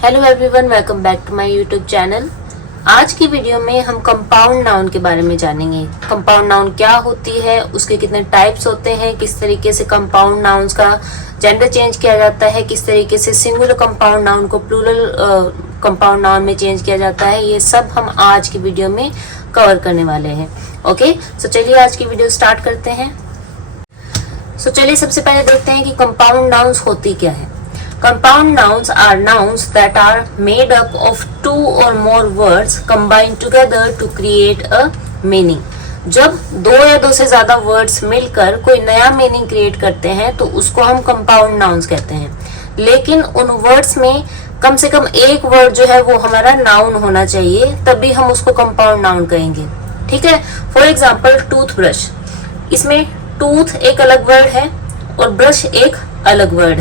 Hello everyone, welcome back to my YouTube channel. आज की video में हम कंपाउंड नाउन के बारे में जानेंगे। कंपाउंड नाउन क्या होती है, उसके कितने टाइप्स होते हैं, किस तरीके से कंपाउंड नाउन्स का जेंडर चेंज किया जाता है, किस तरीके से सिंगुलर कंपाउंड नाउन को प्लूरल कंपाउंड नाउन में चेंज किया जाता है। ये सब हम आज की वीडियो में कवर करने वाले हैं। ओके, सो चलिए आज की वीडियो स्टार्ट करते हैं। सो चलिए सबसे पहले देखते हैं कि कंपाउंड नाउन्स होती क्या है। Compound nouns are nouns that are made up of two or more words combined together to create a meaning. जब दो या दो से ज्यादा वर्ड्स मिलकर कोई नया मीनिंग क्रिएट करते हैं तो उसको हम कंपाउंड नाउन्स कहते हैं। लेकिन उन वर्ड्स में कम से कम एक वर्ड जो है वो हमारा नाउन होना चाहिए, तभी हम उसको कंपाउंड नाउन कहेंगे। ठीक है, फॉर एग्जाम्पल टूथ ब्रश, इसमें टूथ एक अलग वर्ड है और ब्रश एक अलग वर्ड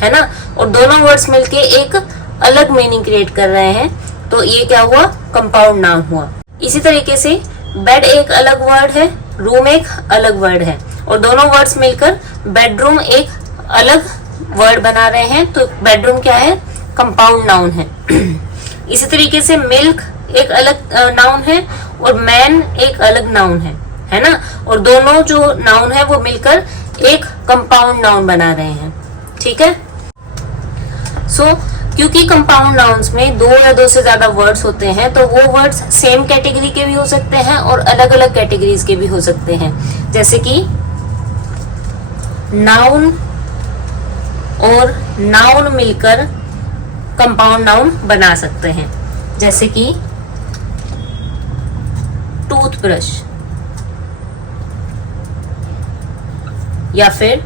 है ना, और दोनों वर्ड्स मिलके एक अलग मीनिंग क्रिएट कर रहे हैं, तो ये क्या हुआ, कंपाउंड नाउन हुआ। इसी तरीके से बेड एक अलग वर्ड है, रूम एक अलग वर्ड है, और दोनों वर्ड्स मिलकर बेडरूम एक अलग वर्ड बना रहे हैं, तो बेडरूम क्या है, कंपाउंड नाउन है। इसी तरीके से मिल्क एक अलग नाउन है और मैन एक अलग नाउन है ना, और दोनों जो नाउन है वो मिलकर एक कंपाउंड नाउन बना रहे हैं। ठीक है, क्योंकि कंपाउंड नाउन्स में दो या दो से ज्यादा वर्ड्स होते हैं, तो वो वर्ड्स सेम कैटेगरी के भी हो सकते हैं और अलग अलग कैटेगरीज के भी हो सकते हैं। जैसे कि नाउन और नाउन मिलकर कंपाउंड नाउन बना सकते हैं। जैसे कि टूथब्रश या फिर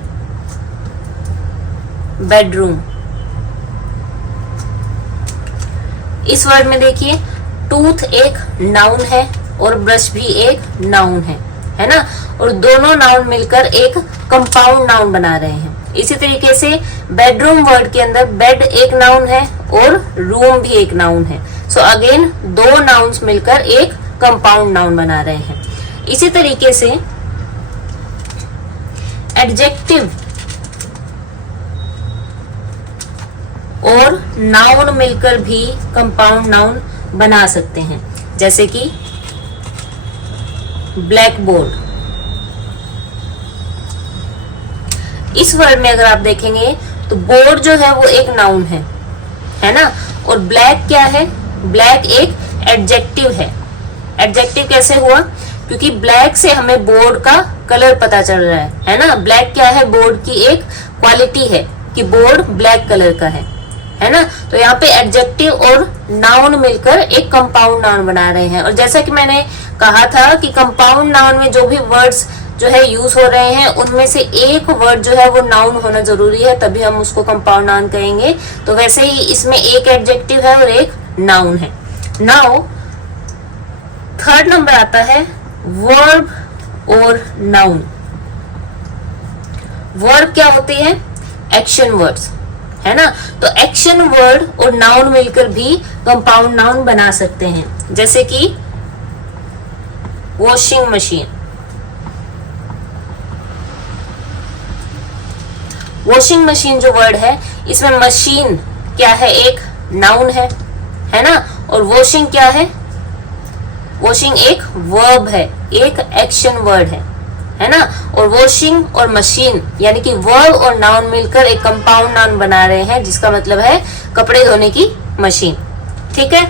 बेडरूम। इस वर्ड में देखिए, टूथ एक नाउन है और ब्रश भी एक नाउन है ना, और दोनों नाउन मिलकर एक कंपाउंड नाउन बना रहे हैं। इसी तरीके से बेडरूम वर्ड के अंदर बेड एक नाउन है और रूम भी एक नाउन है, सो अगेन दो नाउन्स मिलकर एक कंपाउंड नाउन बना रहे हैं। इसी तरीके से एडजेक्टिव और नाउन मिलकर भी कंपाउंड नाउन बना सकते हैं। जैसे कि ब्लैक बोर्ड, इस वर्ड में अगर आप देखेंगे तो बोर्ड जो है वो एक नाउन है ना, और ब्लैक क्या है, ब्लैक एक एडजेक्टिव है। एडजेक्टिव कैसे हुआ, क्योंकि ब्लैक से हमें बोर्ड का कलर पता चल रहा है ना। ब्लैक क्या है, बोर्ड की एक क्वालिटी है कि बोर्ड ब्लैक कलर का है ना, तो यहाँ पे एडजेक्टिव और नाउन मिलकर एक कंपाउंड नाउन बना रहे हैं। और जैसा कि मैंने कहा था कि कंपाउंड नाउन में जो भी वर्ड्स जो है यूज हो रहे हैं, उनमें से एक वर्ड जो है वो नाउन होना जरूरी है, तभी हम उसको कंपाउंड नाउन कहेंगे। तो वैसे ही इसमें एक एडजेक्टिव है और एक नाउन है। नाउ थर्ड नंबर आता है वर्ब और नाउन। वर्ब क्या होती है, एक्शन वर्ड्स है ना, तो एक्शन वर्ड और नाउन मिलकर भी कंपाउंड नाउन बना सकते हैं। जैसे कि वॉशिंग मशीन। वॉशिंग मशीन जो वर्ड है, इसमें मशीन क्या है, एक नाउन है ना, और वॉशिंग क्या है, वॉशिंग एक वर्ब है, एक एक्शन वर्ड है ना, और वॉशिंग और मशीन यानी कि वर्ब और नाउन मिलकर एक कंपाउंड नाउन बना रहे हैं, जिसका मतलब है कपड़े धोने की मशीन। ठीक है,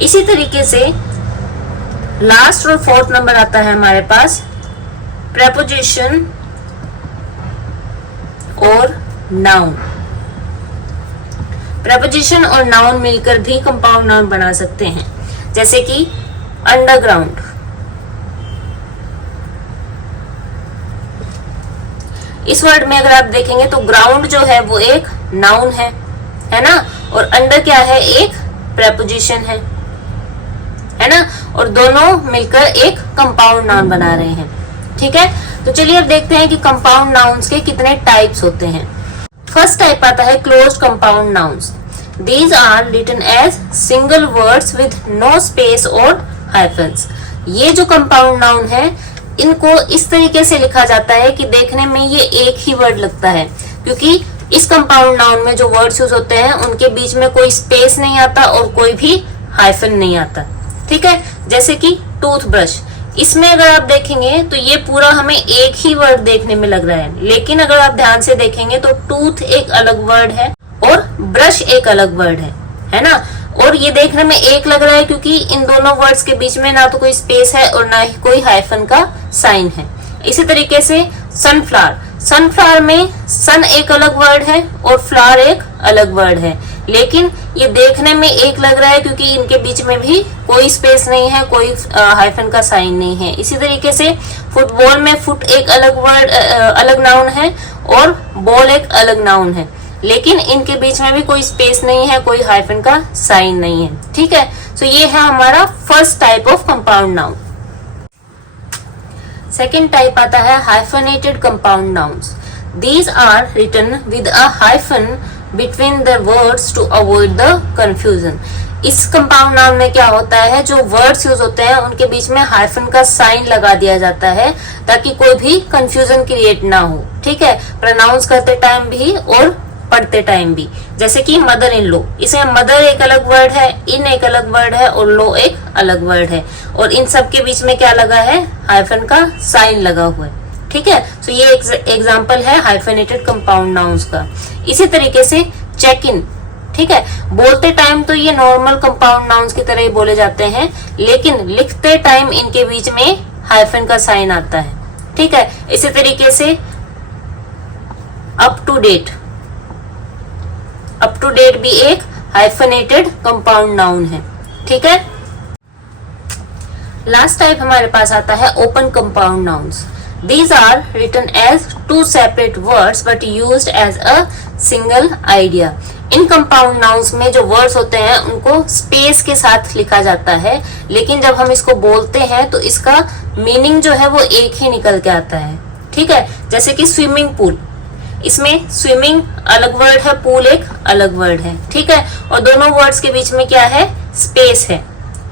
इसी तरीके से लास्ट और फोर्थ नंबर आता है हमारे पास प्रेपोजिशन और नाउन। प्रेपोजिशन और नाउन मिलकर भी कंपाउंड नाउन बना सकते हैं। जैसे कि अंडरग्राउंड, इस वर्ड में अगर आप देखेंगे तो ग्राउंड जो है वो एक नाउन है ना, और अंडर क्या है, एक प्रेपोजिशन है ना, और दोनों मिलकर एक कंपाउंड नाउन बना रहे हैं। ठीक है, तो चलिए अब देखते हैं कि कंपाउंड नाउन्स के कितने टाइप्स होते हैं। फर्स्ट टाइप आता है closed compound nouns. These are written as single words with no space और हाइफन्स। ये जो कंपाउंड नाउन है, इनको इस तरीके से लिखा जाता है कि देखने में ये एक ही वर्ड लगता है, क्योंकि इस कंपाउंड नाउन में जो वर्ड्स यूज होते हैं उनके बीच में कोई स्पेस नहीं आता और कोई भी हाइफन नहीं आता। ठीक है, जैसे कि टूथब्रश, इसमें अगर आप देखेंगे तो ये पूरा हमें एक ही वर्ड देखने में लग रहा है, लेकिन अगर आप ध्यान से देखेंगे तो टूथ एक अलग वर्ड है और ब्रश एक अलग वर्ड है ना। और ये देखने में एक लग रहा है क्योंकि इन दोनों वर्ड्स के बीच में ना तो कोई स्पेस है और ना ही कोई हाइफन का साइन है। इसी तरीके से सनफ्लावर, सनफ्लावर में सन एक अलग वर्ड है और फ्लावर एक अलग वर्ड है, लेकिन ये देखने में एक लग रहा है क्योंकि इनके बीच में भी कोई स्पेस नहीं है, कोई हाइफन का साइन नहीं है। इसी तरीके से फुटबॉल में फुट एक अलग वर्ड अलग नाउन है और बॉल एक अलग नाउन है, लेकिन इनके बीच में भी कोई स्पेस नहीं है, कोई हाइफन का साइन नहीं है। ठीक है, तो ये है हमारा first type of compound noun. Second type आता है hyphenated compound nouns. These are written with a hyphen between the words to avoid the confusion. इस कंपाउंड नाउन में क्या होता है, जो वर्ड्स यूज होते हैं उनके बीच में हाइफन का साइन लगा दिया जाता है ताकि कोई भी कंफ्यूजन क्रिएट ना हो। ठीक है, प्रोनाउंस करते टाइम भी और पढ़ते टाइम भी। जैसे कि मदर इन लो, इसमें मदर एक अलग वर्ड है, इन एक अलग वर्ड है और लो एक अलग वर्ड है, और इन सब के बीच में क्या लगा है, हाइफन का साइन लगा हुआ है। ठीक है, तो ये एग्जांपल है हाइफनेटेड कंपाउंड नाउन्स का। इसी तरीके से चेक इन, ठीक है, बोलते टाइम तो ये नॉर्मल कंपाउंड नाउन्स की तरह ही बोले जाते हैं, लेकिन लिखते टाइम इनके बीच में हाइफन का साइन आता है। ठीक है, इसी तरीके से up to date, up to date भी एक हाइफनेटेड कंपाउंड नाउन है। ठीक है, लास्ट टाइप हमारे पास आता है open compound nouns. These are written as two separate words but used as a single idea. In compound nouns में जो वर्ड्स होते हैं उनको स्पेस के साथ लिखा जाता है, लेकिन जब हम इसको बोलते हैं तो इसका मीनिंग जो है वो एक ही निकल के आता है। ठीक है, जैसे कि स्विमिंग पूल, इसमें स्विमिंग अलग वर्ड है, पूल एक अलग वर्ड है। ठीक है, और दोनों वर्ड्स के बीच में क्या है, स्पेस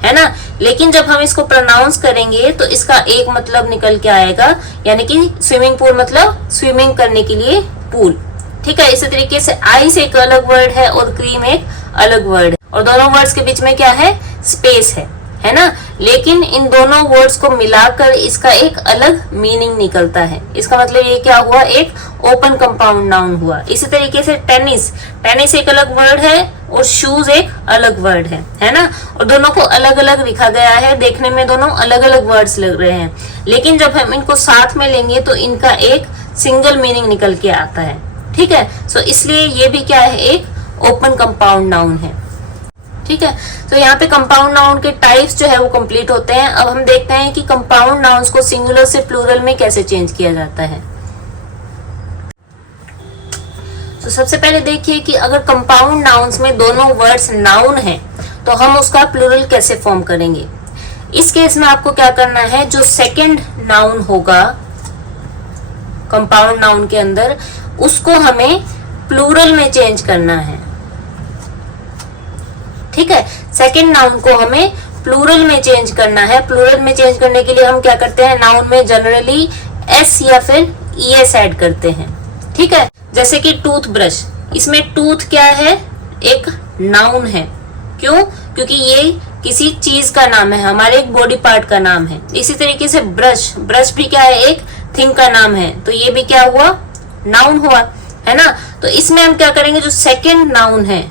है ना। लेकिन जब हम इसको प्रोनाउंस करेंगे तो इसका एक मतलब निकल के आएगा, यानी कि स्विमिंग पूल मतलब स्विमिंग करने के लिए पूल। ठीक है, इसी तरीके से आइस एक अलग वर्ड है और क्रीम एक अलग वर्ड है, और दोनों वर्ड्स के बीच में क्या है, स्पेस है ना। लेकिन इन दोनों वर्ड्स को मिलाकर इसका एक अलग मीनिंग निकलता है। इसका मतलब ये क्या हुआ, एक ओपन कंपाउंड नाउन हुआ। इसी तरीके से टेनिस, टेनिस एक अलग वर्ड है और शूज एक अलग वर्ड है ना, और दोनों को अलग अलग लिखा गया है, देखने में दोनों अलग अलग वर्ड्स लग रहे हैं, लेकिन जब हम इनको साथ में लेंगे तो इनका एक सिंगल मीनिंग निकल के आता है। ठीक है, सो इसलिए ये भी क्या है, एक ओपन कंपाउंड नाउन है। ठीक है, तो यहाँ पे कंपाउंड नाउन के टाइप्स जो है वो कंप्लीट होते हैं। अब हम देखते हैं कि कंपाउंड नाउन्स को सिंगुलर से प्लूरल में कैसे चेंज किया जाता है। तो सबसे पहले देखिए कि अगर कंपाउंड नाउन्स में दोनों वर्ड्स नाउन हैं तो हम उसका प्लूरल कैसे फॉर्म करेंगे। इस केस में आपको क्या करना है, जो सेकंड नाउन होगा कंपाउंड नाउन के अंदर, उसको हमें प्लूरल में चेंज करना है। ठीक है, सेकंड नाउन को हमें प्लूरल में चेंज करना है। प्लूरल में चेंज करने के लिए हम क्या करते हैं, नाउन में जनरली एस या फिर ईएस ऐड करते हैं। ठीक है, जैसे कि टूथब्रश, इसमें टूथ क्या है, एक नाउन है। क्यों, क्योंकि ये किसी चीज का नाम है, हमारे एक बॉडी पार्ट का नाम है। इसी तरीके से ब्रश, ब्रश भी क्या है, एक थिंग का नाम है, तो ये भी क्या हुआ, नाउन हुआ, है ना। तो इसमें हम क्या करेंगे, जो सेकंड नाउन है,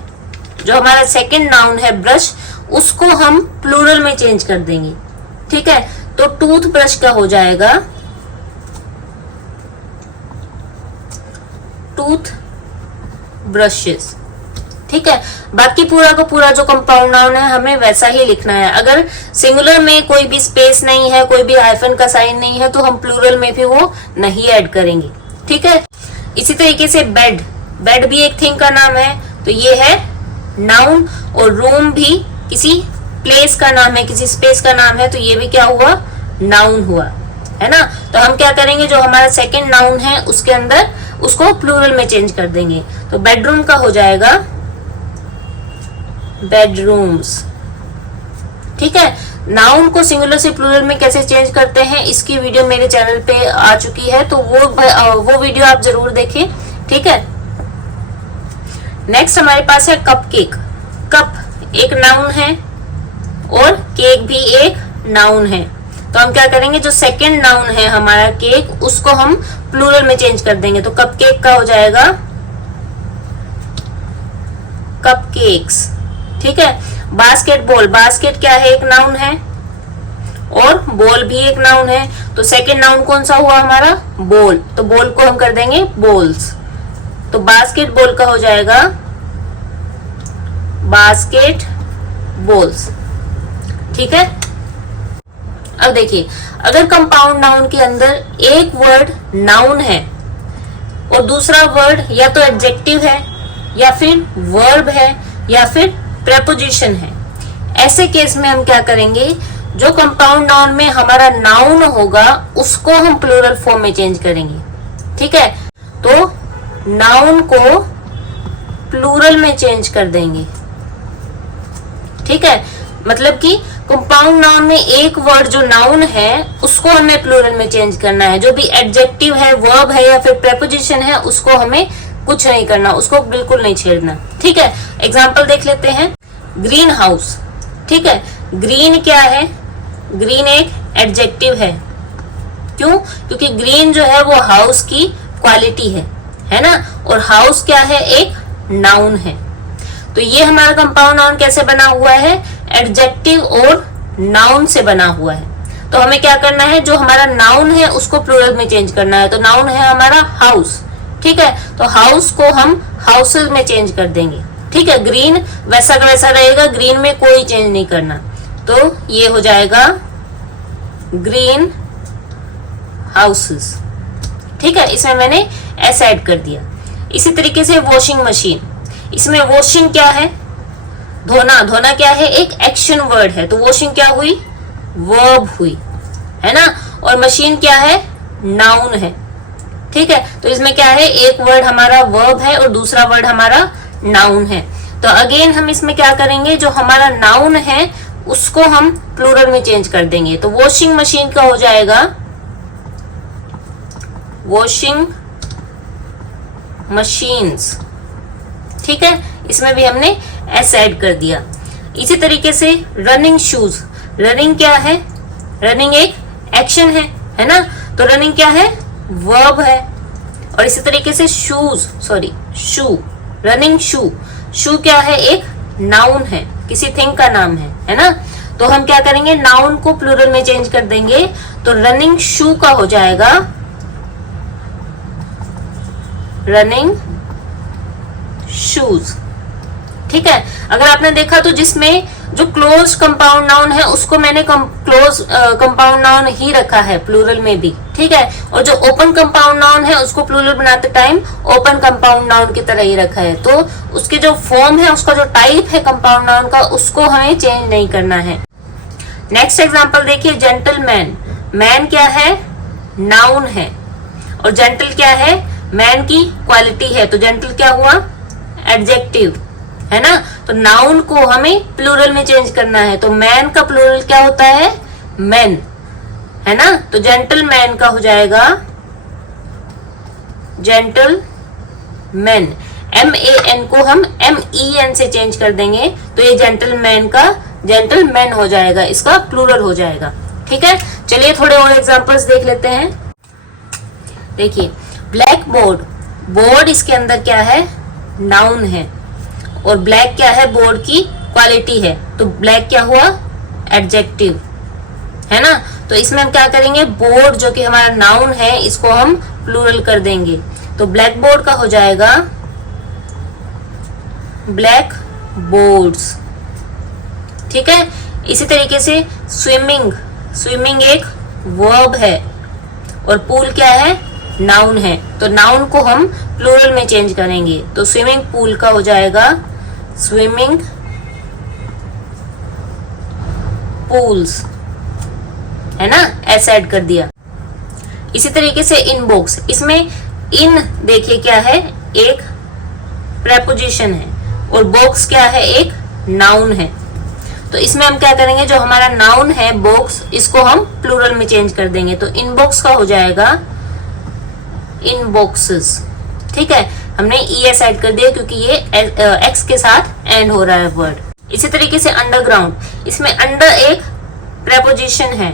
जो हमारा सेकंड नाउन है ब्रश, उसको हम प्लूरल में चेंज कर देंगे। ठीक है, तो टूथब्रश का हो जाएगा टूथ ब्रशेस। ठीक है, बाकी पूरा का पूरा जो कंपाउंड नाउन है हमें वैसा ही लिखना है। अगर सिंगुलर में कोई भी स्पेस नहीं है, कोई भी हाइफन का साइन नहीं है, तो हम प्लूरल में भी वो नहीं ऐड करेंगे। ठीक है, इसी तरीके से बेड, बेड भी एक थिंग का नाम है, तो ये है नाउन, और रूम भी किसी प्लेस का नाम है, किसी स्पेस का नाम है, तो ये भी क्या हुआ, नाउन हुआ, है ना। तो हम क्या करेंगे, जो हमारा सेकंड नाउन है उसके अंदर उसको प्लूरल में चेंज कर देंगे। तो बेडरूम का हो जाएगा बेडरूम्स। ठीक है, नाउन को सिंगुलर से प्लूरल में कैसे चेंज करते हैं, इसकी वीडियो मेरे चैनल पे आ चुकी है, तो वो वीडियो आप जरूर देखें। ठीक है, नेक्स्ट हमारे पास है कप केक। कप एक नाउन है और केक भी एक नाउन है। तो हम क्या करेंगे, जो सेकंड नाउन है हमारा केक, उसको हम प्लूरल में चेंज कर देंगे। तो कप केक का हो जाएगा कप केक्स। ठीक है। बास्केटबॉल, बास्केट क्या है, एक नाउन है और बॉल भी एक नाउन है। तो सेकंड नाउन कौन सा हुआ हमारा, बॉल। तो बॉल को हम कर देंगे बॉल्स। तो बास्केटबॉल का हो जाएगा बास्केट बॉल्स। ठीक है। अब देखिए, अगर कंपाउंड नाउन के अंदर एक वर्ड नाउन है और दूसरा वर्ड या तो एडजेक्टिव है या फिर वर्ब है या फिर प्रेपोजिशन है, ऐसे केस में हम क्या करेंगे, जो कंपाउंड नाउन में हमारा नाउन होगा उसको हम प्लूरल फॉर्म में चेंज करेंगे। ठीक है। तो नाउन को प्लूरल में चेंज कर देंगे। ठीक है। मतलब कि कंपाउंड नाउन में एक वर्ड जो नाउन है उसको हमें प्लूरल में चेंज करना है। जो भी एडजेक्टिव है, वर्ब है या फिर प्रेपोजिशन है, उसको हमें कुछ नहीं करना, उसको बिल्कुल नहीं छेड़ना। ठीक है। एग्जाम्पल देख लेते हैं। Green house. ठीक है। ग्रीन क्या है, ग्रीन एक एडजेक्टिव है। क्यों? क्योंकि ग्रीन जो है वो हाउस की क्वालिटी है ना, और हाउस क्या है, एक नाउन है। तो ये हमारा कंपाउंड नाउन कैसे बना हुआ है, एडजेक्टिव और नाउन से बना हुआ है। तो हमें क्या करना है, जो हमारा नाउन है उसको प्लूरल में चेंज करना है। तो नाउन है हमारा हाउस। ठीक है। तो हाउस को हम हाउसेस में चेंज कर देंगे। ठीक है। ग्रीन वैसा का वैसा रहेगा, ग्रीन में कोई चेंज नहीं करना। तो ये हो जाएगा ग्रीन हाउसेस। ठीक है। इसमें मैंने एस ऐड कर दिया। इसी तरीके से वॉशिंग मशीन, इसमें वॉशिंग क्या है, धोना। धोना क्या है, एक एक्शन वर्ड है। तो वॉशिंग क्या हुई, वर्ब हुई, है ना। और मशीन क्या है, नाउन है। ठीक है। तो इसमें क्या है, एक वर्ड हमारा वर्ब है और दूसरा वर्ड हमारा नाउन है। तो अगेन हम इसमें क्या करेंगे, जो हमारा नाउन है उसको हम प्लूरल में चेंज कर देंगे। तो वॉशिंग मशीन का हो जाएगा वॉशिंग मशीन्स। ठीक है। इसमें भी हमने एस ऐड कर दिया। इसी तरीके से रनिंग शूज। रनिंग क्या है, रनिंग एक एक्शन है ना। तो रनिंग क्या है, वर्ब है। और इसी तरीके से शूज, सॉरी शू, रनिंग शू। शू क्या है, एक नाउन है, किसी थिंग का नाम है ना। तो हम क्या करेंगे, नाउन को प्लूरल में चेंज कर देंगे। तो रनिंग शू का हो जाएगा रनिंग शूज। ठीक है। अगर आपने देखा तो जिसमें जो क्लोज कंपाउंड नाउन है उसको मैंने क्लोज कंपाउंड नाउन ही रखा है प्लूरल में भी। ठीक है। और जो ओपन कंपाउंड नाउन है उसको प्लूरल बनाते टाइम ओपन कंपाउंड नाउन की तरह ही रखा है। तो उसके जो फॉर्म है, उसका जो टाइप है कंपाउंड नाउन का, उसको हमें चेंज नहीं करना है। नेक्स्ट एग्जांपल देखिए, जेंटलमैन। मैन क्या है, नाउन है, और जेंटल क्या है, मैन की क्वालिटी है। तो जेंटल क्या हुआ, एडजेक्टिव, है ना। तो नाउन को हमें प्लूरल में चेंज करना है। तो मैन का प्लूरल क्या होता है, मैन, है ना। तो जेंटलमैन का हो जाएगा जेंटलमैन। MAN को हम MEN से चेंज कर देंगे। तो ये जेंटलमैन का जेंटलमैन हो जाएगा, इसका प्लूरल हो जाएगा। ठीक है। चलिए थोड़े और एग्जांपल्स देख लेते हैं। देखिए, ब्लैक बोर्ड। बोर्ड इसके अंदर क्या है, नाउन है, और ब्लैक क्या है, बोर्ड की क्वालिटी है। तो ब्लैक क्या हुआ, एडजेक्टिव, है ना। तो इसमें हम क्या करेंगे, बोर्ड जो कि हमारा नाउन है, इसको हम प्लूरल कर देंगे। तो ब्लैक बोर्ड का हो जाएगा ब्लैक बोर्ड्स। ठीक है। इसी तरीके से स्विमिंग। स्विमिंग एक वर्ब है और पूल क्या है, नाउन है। तो नाउन को हम प्लूरल में चेंज करेंगे। तो स्विमिंग पूल का हो जाएगा स्विमिंग पूल्स, है ना। ऐसा ऐड कर दिया। इसी तरीके से इनबॉक्स। इसमें इन देखिए क्या है, एक प्रेपोजिशन है, और बॉक्स क्या है, एक नाउन है। तो इसमें हम क्या करेंगे, जो हमारा नाउन है बॉक्स, इसको हम प्लूरल में चेंज कर देंगे। तो इनबॉक्स का हो जाएगा इनबॉक्सेस। ठीक है। हमने ES ऐड कर दिया क्योंकि ये X के साथ एंड हो रहा है वर्ड। इसी तरीके से अंडरग्राउंड, इसमें अंडर एक प्रेपोजिशन है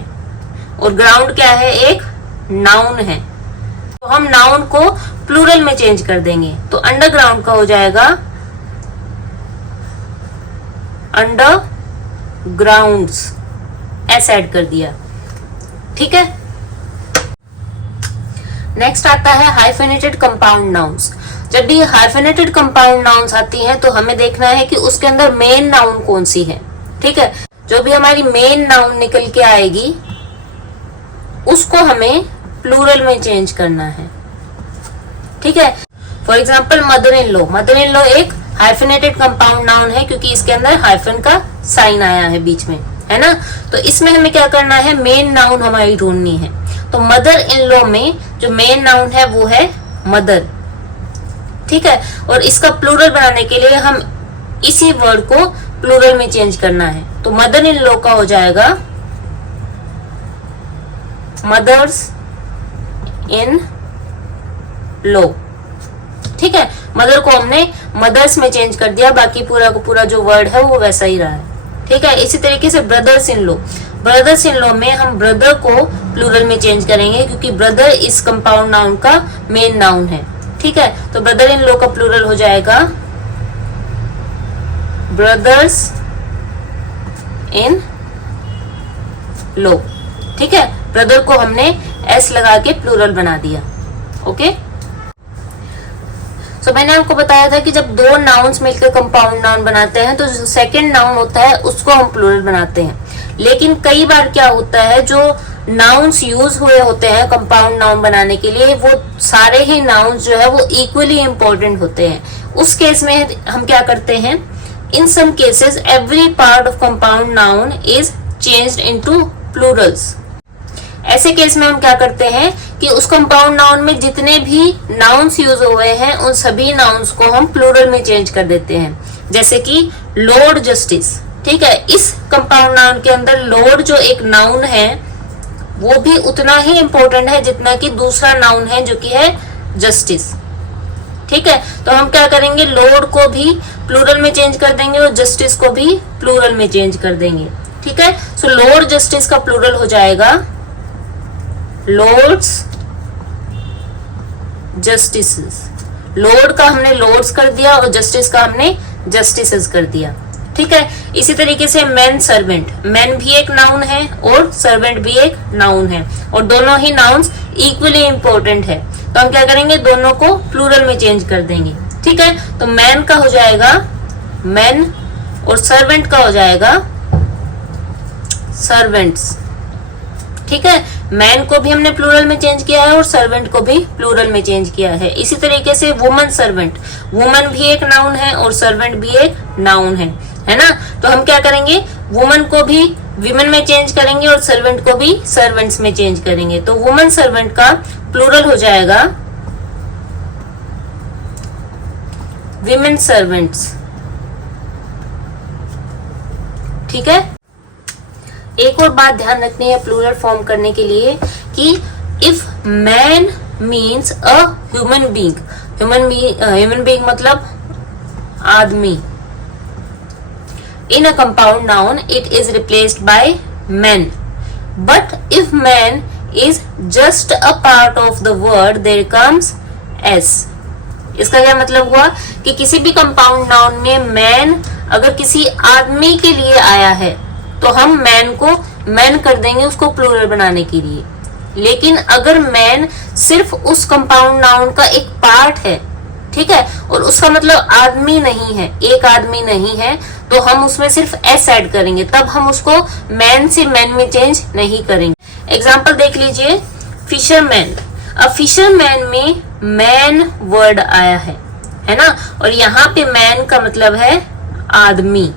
और ग्राउंड क्या है, एक नाउन है। तो हम नाउन को प्लूरल में चेंज कर देंगे, तो अंडरग्राउंड का हो जाएगा अंडर ग्राउंड्स, एस ऐड कर दिया। ठीक है, नेक्स्ट आता है हाइफेनेटेड कंपाउंड नाउन्स। जब भी हाइफेनेटेड कंपाउंड नाउन्स आती हैं तो हमें देखना है कि उसके अंदर मेन नाउन कौन सी है। ठीक है, जो भी हमारी मेन नाउन निकल के आएगी उसको हमें प्लूरल में चेंज करना है। ठीक है, for example mother in law, mother in law एक हाइफेनेटेड कंपाउंड नाउन है क्योंकि इसके अंदर हाइफन का साइन आया है बीच में, है ना। तो इसमें हमें क्या करना है, मेन नाउन हमारी ढूंढनी है। तो मदर इन लॉ में जो मेन नाउन है वो है मदर। ठीक है, और इसका प्लूरल बनाने के लिए हम इसी वर्ड को प्लूरल में चेंज करना है। तो मदर इन लॉ का हो जाएगा मदर्स इन लॉ। ठीक है, मदर को हमने मदर्स में चेंज कर दिया, बाकी पूरा का पूरा जो वर्ड है वो वैसा ही रहा है। ठीक है, इसी तरीके से brothers in law, brothers in law में हम ब्रदर को प्लूरल में चेंज करेंगे क्योंकि ब्रदर इस कंपाउंड नाउन का मेन नाउन है। ठीक है, तो ब्रदर इन लॉ का प्लूरल हो जाएगा ब्रदर्स इन लॉ। ठीक है, ब्रदर को हमने एस लगा के प्लूरल बना दिया। ओके, तो मैंने आपको बताया था कि जब दो नाउन्स मिलकर कंपाउंड नाउन बनाते हैं तो जो सेकंड नाउन होता है उसको हम प्लूरल बनाते हैं। लेकिन कई बार क्या होता है, जो नाउन्स यूज हुए होते हैं कंपाउंड नाउन बनाने के लिए वो सारे ही नाउन्स जो है वो इक्वली इंपॉर्टेंट होते हैं। उस केस में हम क्या करते हैं, in some cases every part of compound noun is changed into plurals. ऐसे केस में हम क्या करते हैं कि उस कंपाउंड नाउन में जितने भी नाउन्स यूज हुए हैं उन सभी नाउन्स को हम प्लूरल में चेंज कर देते हैं। जैसे कि लॉर्ड जस्टिस। ठीक है, इस कंपाउंड नाउन के अंदर लॉर्ड जो एक नाउन है वो भी उतना ही इंपॉर्टेंट है जितना कि दूसरा नाउन है जो कि है जस्टिस। ठीक है, तो हम क्या करेंगे, लॉर्ड को भी प्लूरल में चेंज कर देंगे और जस्टिस को भी प्लूरल में चेंज कर देंगे। ठीक है, सो लॉर्ड जस्टिस का प्लूरल हो जाएगा लॉर्ड्स जस्टिसेस। लॉर्ड का हमने लॉर्ड्स कर दिया और जस्टिस का हमने जस्टिसेस कर दिया। ठीक है, इसी तरीके से मैन सर्वेंट, मैन भी एक नाउन है और सर्वेंट भी एक नाउन है और दोनों ही नाउन्स इक्वली इंपॉर्टेंट है। तो हम क्या करेंगे, दोनों को प्लूरल में चेंज कर देंगे। ठीक है, तो मैन का हो जाएगा मैन और सर्वेंट का हो जाएगा सर्वेंट्स। ठीक है, मैन को भी हमने प्लूरल में चेंज किया है और सर्वेंट को भी प्लूरल में चेंज किया है। इसी तरीके से वुमन सर्वेंट, वुमन भी एक नाउन है और सर्वेंट भी एक नाउन है ना। तो हम क्या करेंगे, वुमन को भी विमेन में चेंज करेंगे और सर्वेंट को भी सर्वेंट्स में चेंज करेंगे। तो वुमन सर्वेंट का प्लूरल हो जाएगा विमेन सर्वेंट्स। ठीक है, एक और बात ध्यान रखनी है प्लूरल फॉर्म करने के लिए कि if man means a human being, human being मतलब आदमी, in a compound noun it is replaced by man, but if man is just a part of the word there comes s। इसका क्या मतलब हुआ कि किसी भी कंपाउंड नाउन में मैन अगर किसी आदमी के लिए आया है तो हम मैन को मैन कर देंगे उसको प्लूरल बनाने के लिए। लेकिन अगर मैन सिर्फ उस कंपाउंड नाउन का एक पार्ट है, ठीक है, और उसका मतलब आदमी नहीं है, एक आदमी नहीं है, तो हम उसमें सिर्फ एस ऐड करेंगे, तब हम उसको मैन से मैन में चेंज नहीं करेंगे। एग्जाम्पल देख लीजिए, फिशरमैन। अब फिशरमैन में मैन वर्ड आया है ना, और यहाँ पे मैन का मतलब है आदमी,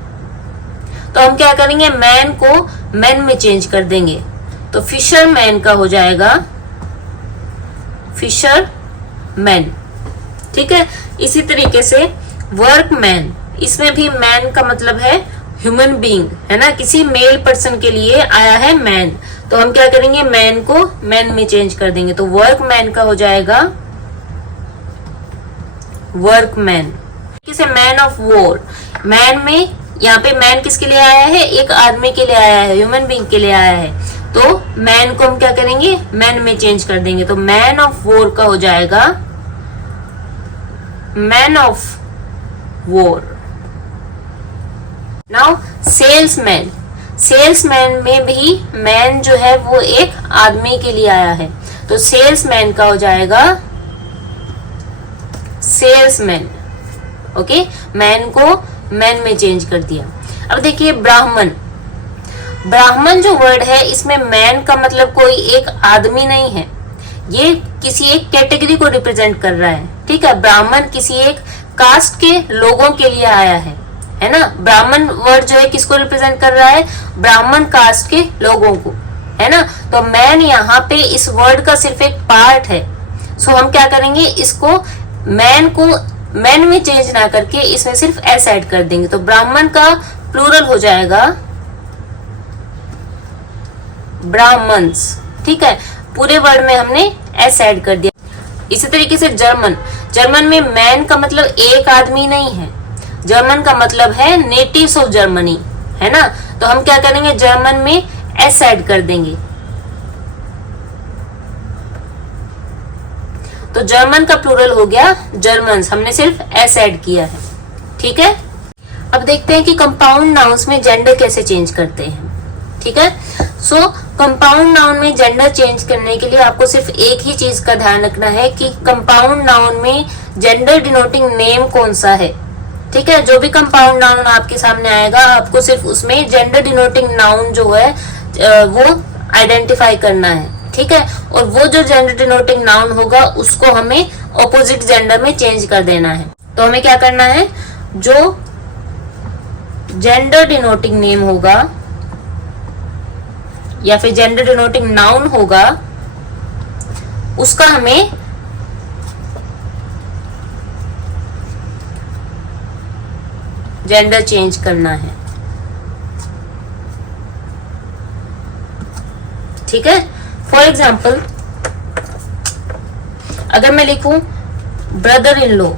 तो हम क्या करेंगे, मैन को मैन में चेंज कर देंगे। तो फिशरमैन का हो जाएगा फिशरमैन। ठीक है, इसी तरीके से वर्कमैन, इसमें भी मैन का मतलब है ह्यूमन बीइंग, है ना, किसी मेल पर्सन के लिए आया है मैन, तो हम क्या करेंगे, मैन को मैन में चेंज कर देंगे। तो वर्कमैन का हो जाएगा वर्कमैन। किसे मैन ऑफ वॉर, मैन में यहाँ पे मैन किसके लिए आया है, एक आदमी के लिए आया है, ह्यूमन बीइंग के लिए आया है, तो मैन को हम क्या करेंगे, मैन में चेंज कर देंगे, तो मैन ऑफ वॉर का हो जाएगा man of war. Now salesman, salesman में भी मैन जो है वो एक आदमी के लिए आया है, तो सेल्समैन का हो जाएगा सेल्समैन। ओके, मैन को मैन में चेंज कर दिया। अब देखिए ब्राह्मण, ब्राह्मण जो वर्ड है इसमें मैन का मतलब कोई एक आदमी नहीं है, ये किसी एक कैटेगरी को रिप्रेजेंट कर रहा है। ठीक है, ब्राह्मण किसी एक कास्ट के लोगों के लिए आया है ना। ब्राह्मण वर्ड जो है किसको रिप्रेजेंट कर रहा है, ब्राह्मण कास्ट के लोगों को, है ना। तो मैन यहाँ पे इस वर्ड का सिर्फ एक पार्ट है। सो हम क्या करेंगे, इसको मैन को मैन में चेंज ना करके इसमें सिर्फ एस ऐड कर देंगे, तो ब्राह्मण का प्लूरल हो जाएगा ब्राह्मण्स। ठीक है, पूरे वर्ड में हमने एस ऐड कर दिया। इसी तरीके से जर्मन, जर्मन में मैन का मतलब एक आदमी नहीं है, जर्मन का मतलब है नेटिव्स ऑफ जर्मनी, है ना। तो हम क्या करेंगे, जर्मन में एस ऐड कर देंगे, तो जर्मन का प्लूरल हो गया जर्मन्स, हमने सिर्फ एस ऐड किया है। ठीक है, अब देखते हैं कि कंपाउंड नाउन्स में जेंडर कैसे चेंज करते हैं। ठीक है, सो कंपाउंड नाउन में जेंडर चेंज करने के लिए आपको सिर्फ एक ही चीज का ध्यान रखना है कि कंपाउंड नाउन में जेंडर डिनोटिंग नेम कौन सा है। ठीक है, जो भी कंपाउंड नाउन आपके सामने आएगा आपको सिर्फ उसमें जेंडर डिनोटिंग नाउन जो है वो आइडेंटिफाई करना है। ठीक है, और वो जो जेंडर डिनोटिंग नाउन होगा उसको हमें ऑपोजिट जेंडर में चेंज कर देना है। तो हमें क्या करना है, जो जेंडर डिनोटिंग नेम होगा या फिर जेंडर डिनोटिंग नाउन होगा उसका हमें जेंडर चेंज करना है। ठीक है, फॉर एग्जाम्पल अगर मैं लिखूं ब्रदर इन लॉ,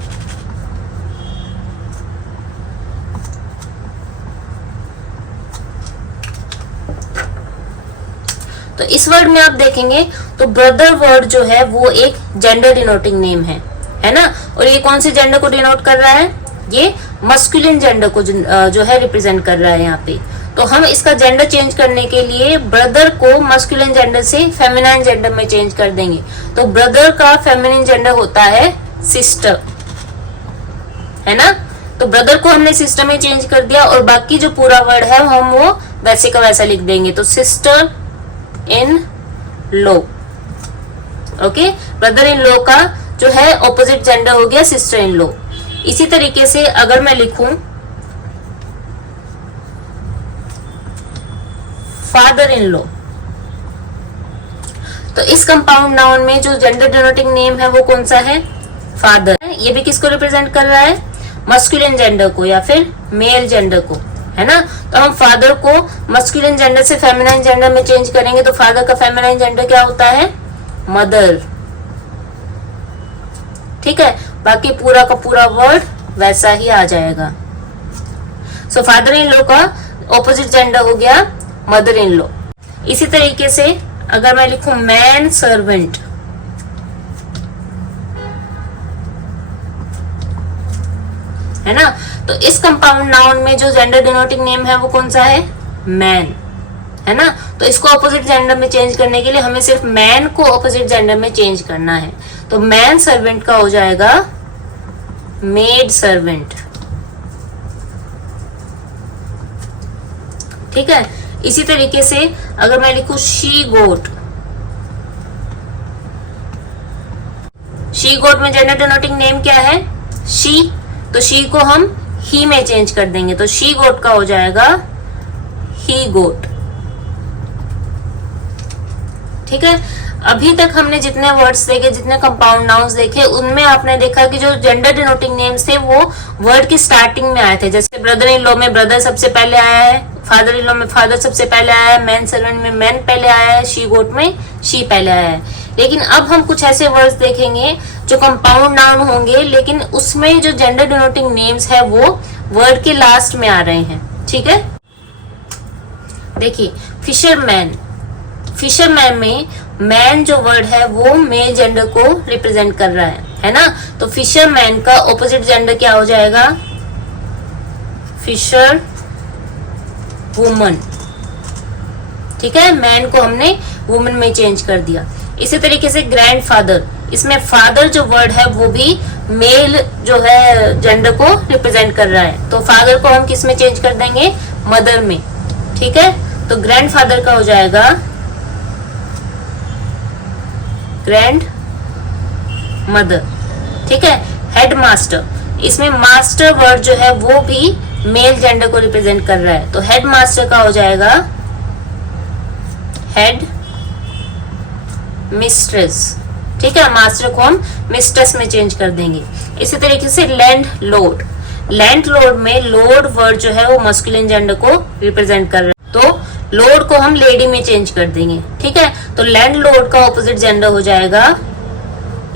तो इस वर्ड में आप देखेंगे तो ब्रदर वर्ड जो है वो एक जेंडर डिनोटिंग नेम है ना। और ये कौन से जेंडर को डिनोट कर रहा है, ये मस्कुलिन जेंडर को जो है रिप्रेजेंट कर रहा है यहाँ पे। तो हम इसका जेंडर चेंज करने के लिए ब्रदर को मस्कुलिन जेंडर से फेमिनाइन जेंडर में चेंज कर देंगे। तो ब्रदर का फेमिनिन जेंडर होता है सिस्टर, है ना। तो ब्रदर को हमने सिस्टर में चेंज कर दिया और बाकी जो पूरा वर्ड है हम वो वैसे का वैसा लिख देंगे। तो sister in law, okay, brother in law का जो है ऑपोजिट जेंडर हो गया सिस्टर इन लॉ। इसी तरीके से अगर मैं लिखूं फादर इन लॉ, तो इस कंपाउंड नाउन में जो जेंडर डिनोटिंग नेम है वो कौन सा है, फादर। ये भी किसको रिप्रेजेंट कर रहा है, मस्कुलिन जेंडर को या फिर मेल जेंडर को, है ना। तो हम फादर को मस्कुलिन जेंडर से फेमिनाइन जेंडर में चेंज करेंगे तो फादर का फेमिनाइन जेंडर क्या होता है, मदर। ठीक है, बाकी पूरा का पूरा वर्ड वैसा ही आ जाएगा। सो फादर इन लॉ का ऑपोजिट जेंडर हो गया मदर इन लॉ। इसी तरीके से अगर मैं लिखूं मैन सर्वेंट, है ना, तो इस कंपाउंड नाउन में जो जेंडर डिनोटिंग नेम है वो कौन सा है, मैन, है ना। तो इसको ऑपोजिट जेंडर में चेंज करने के लिए हमें सिर्फ मैन को ऑपोजिट जेंडर में चेंज करना है। तो मैन सर्वेंट का हो जाएगा मेड सर्वेंट। ठीक है, इसी तरीके से अगर मैं लिखूं शी गोट, शी गोट में जेंडर डिनोटिंग नेम क्या है, शी, तो शी को हम ही में चेंज कर देंगे। तो शी गोट का हो जाएगा ही गोट। ठीक है, अभी तक हमने जितने वर्ड्स देखे, जितने कंपाउंड नाउन्स देखे, उनमें आपने देखा कि जो जेंडर डिनोटिंग नेम्स थे वो वर्ड की स्टार्टिंग में आए थे। जैसे ब्रदर इन लॉ में ब्रदर सबसे पहले आया है, फादर इन लॉ में फादर सबसे पहले आया है, मैन सर्वेंट में मैन पहले आया है, शी गोट में शी पहले आया है। लेकिन अब हम कुछ ऐसे वर्ड्स देखेंगे जो कंपाउंड नाउन होंगे, लेकिन उसमें जो जेंडर डिनोटिंग नेम्स है वो वर्ड के लास्ट में आ रहे हैं। ठीक है, देखिए फिशरमैन, फिशरमैन में मैन जो वर्ड है वो मेल जेंडर को रिप्रेजेंट कर रहा है ना। तो फिशरमैन का ऑपोजिट जेंडर क्या हो जाएगा? Fisher woman. ठीक है, मैन को हमने वुमन में चेंज कर दिया। इसी तरीके से ग्रैंडफादर, इसमें फादर जो वर्ड है वो भी मेल जो है जेंडर को रिप्रेजेंट कर रहा है। तो फादर को हम किस में चेंज कर देंगे? मदर में। ठीक है, तो ग्रैंडफादर का हो जाएगा ग्रैंड मदर। ठीक है, हेडमास्टर, इसमें मास्टर वर्ड जो है वो भी मेल जेंडर को रिप्रेजेंट कर रहा है। तो हेडमास्टर का हो जाएगा हेड मिस्ट्रेस। ठीक है, मास्टर को हम मिस्ट्रेस में चेंज कर देंगे। इसी तरीके से लैंड लॉर्ड, लैंड लॉर्ड में लॉर्ड वर्ड जो है वो मस्कुलिन जेंडर को रिप्रेजेंट कर रहा है। तो लॉर्ड को हम लेडी में चेंज कर देंगे। ठीक है, तो लैंड लॉर्ड का ऑपोजिट जेंडर हो जाएगा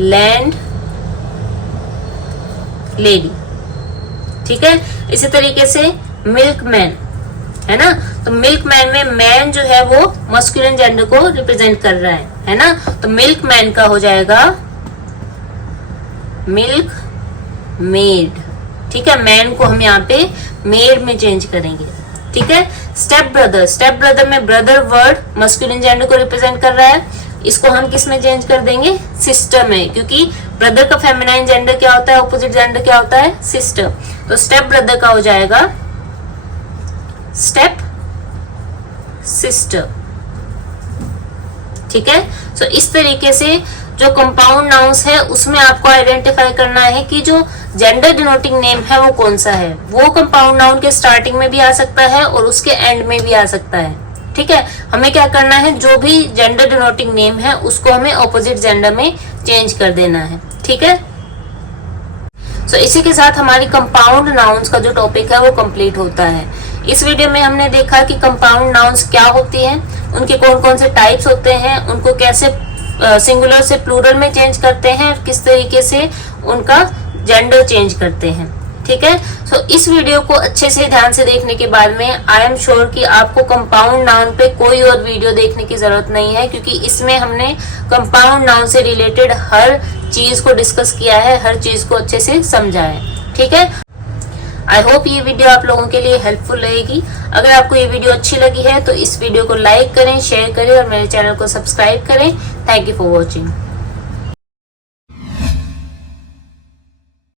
लैंड लेडी। ठीक है, इसी तरीके से मिल्कमैन है ना। तो मिल्कमैन में मैन जो है वो मस्कुलिन जेंडर को रिप्रेजेंट कर रहा है ना। तो मिल्कमैन का हो जाएगा मिल्क मेड। ठीक है, मैन को हम यहाँ पे मेड में चेंज करेंगे। ठीक है, स्टेप ब्रदर, स्टेप ब्रदर में ब्रदर वर्ड मस्कुलिन जेंडर को रिप्रेजेंट कर रहा है। इसको हम किस में चेंज कर देंगे? सिस्टर में, क्योंकि ब्रदर का फेमिनाइन जेंडर क्या होता है? ऑपोजिट जेंडर क्या होता है? सिस्टर। तो स्टेप ब्रदर का हो जाएगा स्टेप सिस्टर। ठीक है, तो इस तरीके से जो कंपाउंड नाउन्स है उसमें आपको आइडेंटिफाई करना है कि जो जेंडर डिनोटिंग नेम है वो कौन सा है। वो कंपाउंड नाउन के स्टार्टिंग में भी आ सकता है और उसके एंड में भी आ सकता है। ठीक है, हमें क्या करना है, जो भी जेंडर डिनोटिंग नेम है उसको हमें ऑपोजिट जेंडर में चेंज कर देना है। ठीक है, तो इसी के साथ हमारी कंपाउंड नाउन्स का जो टॉपिक है वो कंप्लीट होता है। इस वीडियो में हमने देखा कि कंपाउंड नाउन्स क्या होती हैं, उनके कौन कौन से टाइप्स होते हैं, उनको कैसे सिंगुलर से प्लूरल में चेंज करते हैं और किस तरीके से उनका जेंडर चेंज करते हैं। ठीक है, तो इस वीडियो को अच्छे से ध्यान से देखने के बाद में आई एम श्योर कि आपको कंपाउंड नाउन पे कोई और वीडियो देखने की जरूरत नहीं है, क्योंकि इसमें हमने कंपाउंड नाउन से रिलेटेड हर चीज को डिस्कस किया है, हर चीज को अच्छे से समझा है। ठीक है, आई होप ये वीडियो आप लोगों के लिए हेल्पफुल रहेगी। अगर आपको ये वीडियो अच्छी लगी है तो इस वीडियो को लाइक करें, शेयर करें और मेरे चैनल को सब्सक्राइब करें। Thank you for watching.